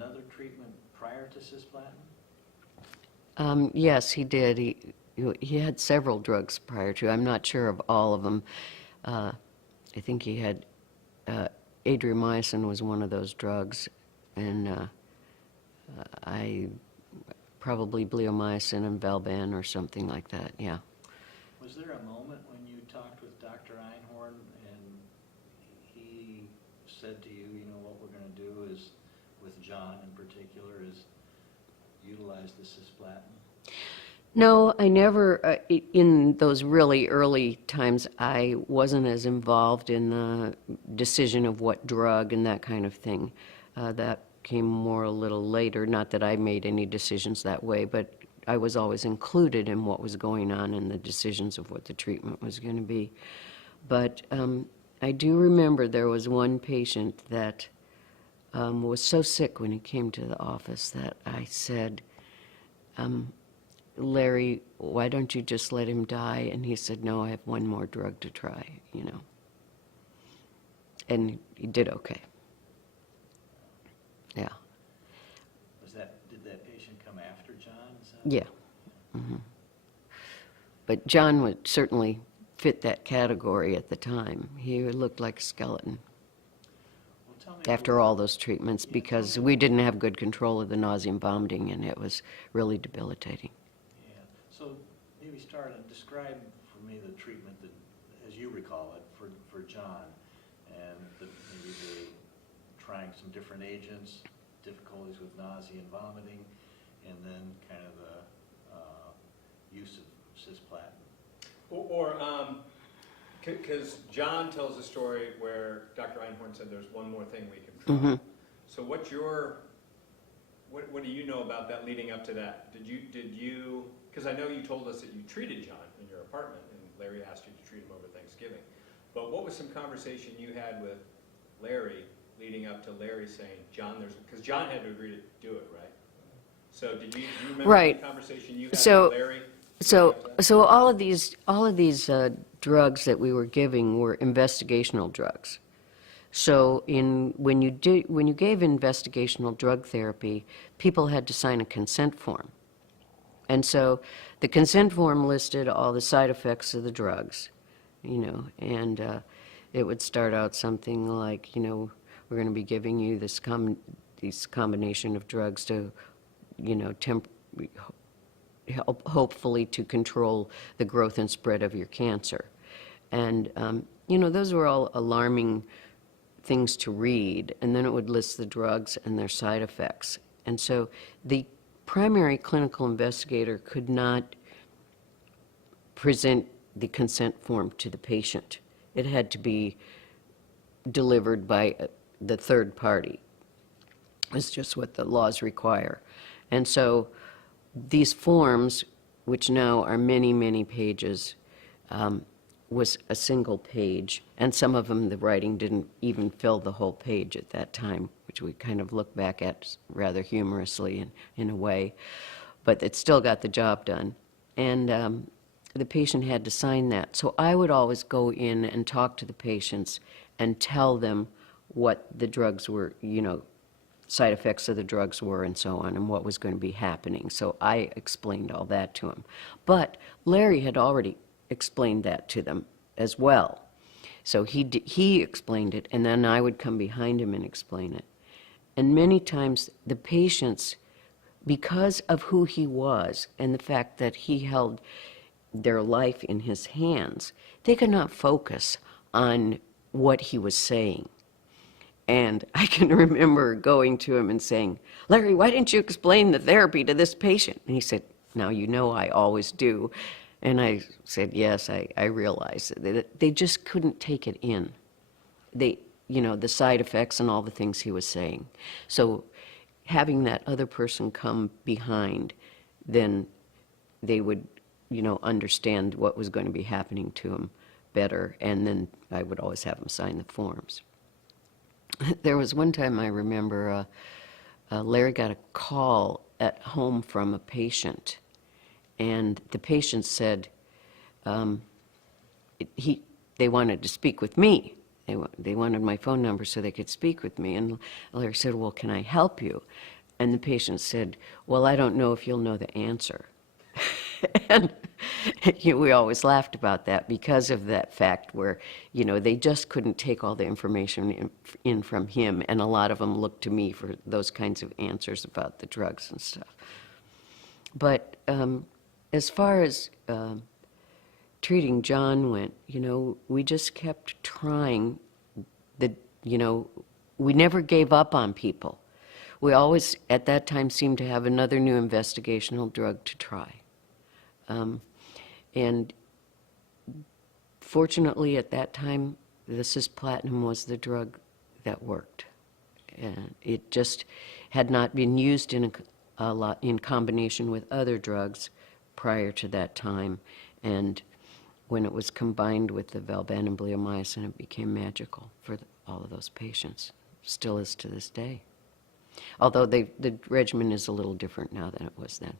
another treatment prior to cisplatin? Yes, he did. He had several drugs prior to. I'm not sure of all of them. I think he had adriamycin was one of those drugs, and I probably bleomycin and Valban or something like that. Yeah. Was there a moment when you talked with Dr. Einhorn and he said to you, you know, what we're going to do is, with John in particular, is utilize the cisplatin? No, I never, in those really early times, I wasn't as involved in the decision of what drug and that kind of thing. That came more a little later, not that I made any decisions that way, but I was always included in what was going on in the decisions of what the treatment was going to be. But I do remember there was one patient that was so sick when he came to the office that I said, Larry, why don't you just let him die? And he said, no, I have one more drug to try, you know. And he did okay. Yeah. Did that patient come after John? Is that Yeah. Mm-hmm. But John would certainly fit that category at the time. He looked like a skeleton Well, tell me after all those treatments because we didn't have good control of the nausea and vomiting, and it was really debilitating. Yeah. So maybe start and describe for me the treatment that, as you recall it, for John, and maybe trying some different agents, difficulties with nausea and vomiting, and then kind of the use of cisplatin. Or, because John tells a story where Dr. Einhorn said there's one more thing we can try. Mm-hmm. So what do you know about that leading up to that? Did you, because I know you told us that you treated John in your apartment and Larry asked you to treat him over Thanksgiving. But what was some conversation you had with Larry leading up to Larry saying, John, because John had to agree to do it, right? So do you remember Right. the conversation you had So- with Larry? So all of these drugs that we were giving were investigational drugs. So when you gave investigational drug therapy, people had to sign a consent form, and so the consent form listed all the side effects of the drugs, you know, and it would start out something like, you know, we're going to be giving you this combination of drugs to, you know, hopefully to control the growth and spread of your cancer. And, you know, those were all alarming things to read. And then it would list the drugs and their side effects. And so the primary clinical investigator could not present the consent form to the patient. It had to be delivered by the third party. It's just what the laws require. And so these forms, which now are many, many pages, was a single page, and some of them the writing didn't even fill the whole page at that time, which we kind of look back at rather humorously in a way, but it still got the job done. And the patient had to sign that. So I would always go in and talk to the patients and tell them what the drugs were, you know, side effects of the drugs were and so on, and what was going to be happening. So I explained all that to him. But Larry had already explained that to them as well. So he explained it, and then I would come behind him and explain it. And many times the patients, because of who he was and the fact that he held their life in his hands, they could not focus on what he was saying. And I can remember going to him and saying, Larry, why didn't you explain the therapy to this patient? And he said, now you know I always do. And I said, yes, I realize that they just couldn't take it in. They, you know, the side effects and all the things he was saying. So having that other person come behind, then they would, you know, understand what was going to be happening to him better. And then I would always have him sign the forms. There was one time I remember Larry got a call at home from a patient, and the patient said they wanted to speak with me, They wanted my phone number so they could speak with me. And Larry said, well, can I help you? And the patient said, well, I don't know if you'll know the answer. And we always laughed about that because of that fact where, they just couldn't take all the information in from him, and a lot of them looked to me for those kinds of answers about the drugs and stuff. But as far as treating John went, we just kept trying. We never gave up on people. We always, at that time, seemed to have another new investigational drug to try. And fortunately, at that time, the cisplatin was the drug that worked. And it just had not been used in a lot in combination with other drugs prior to that time. And when it was combined with the Valban and bleomycin, it became magical for all of those patients. Still is to this day. Although the regimen is a little different now than it was then.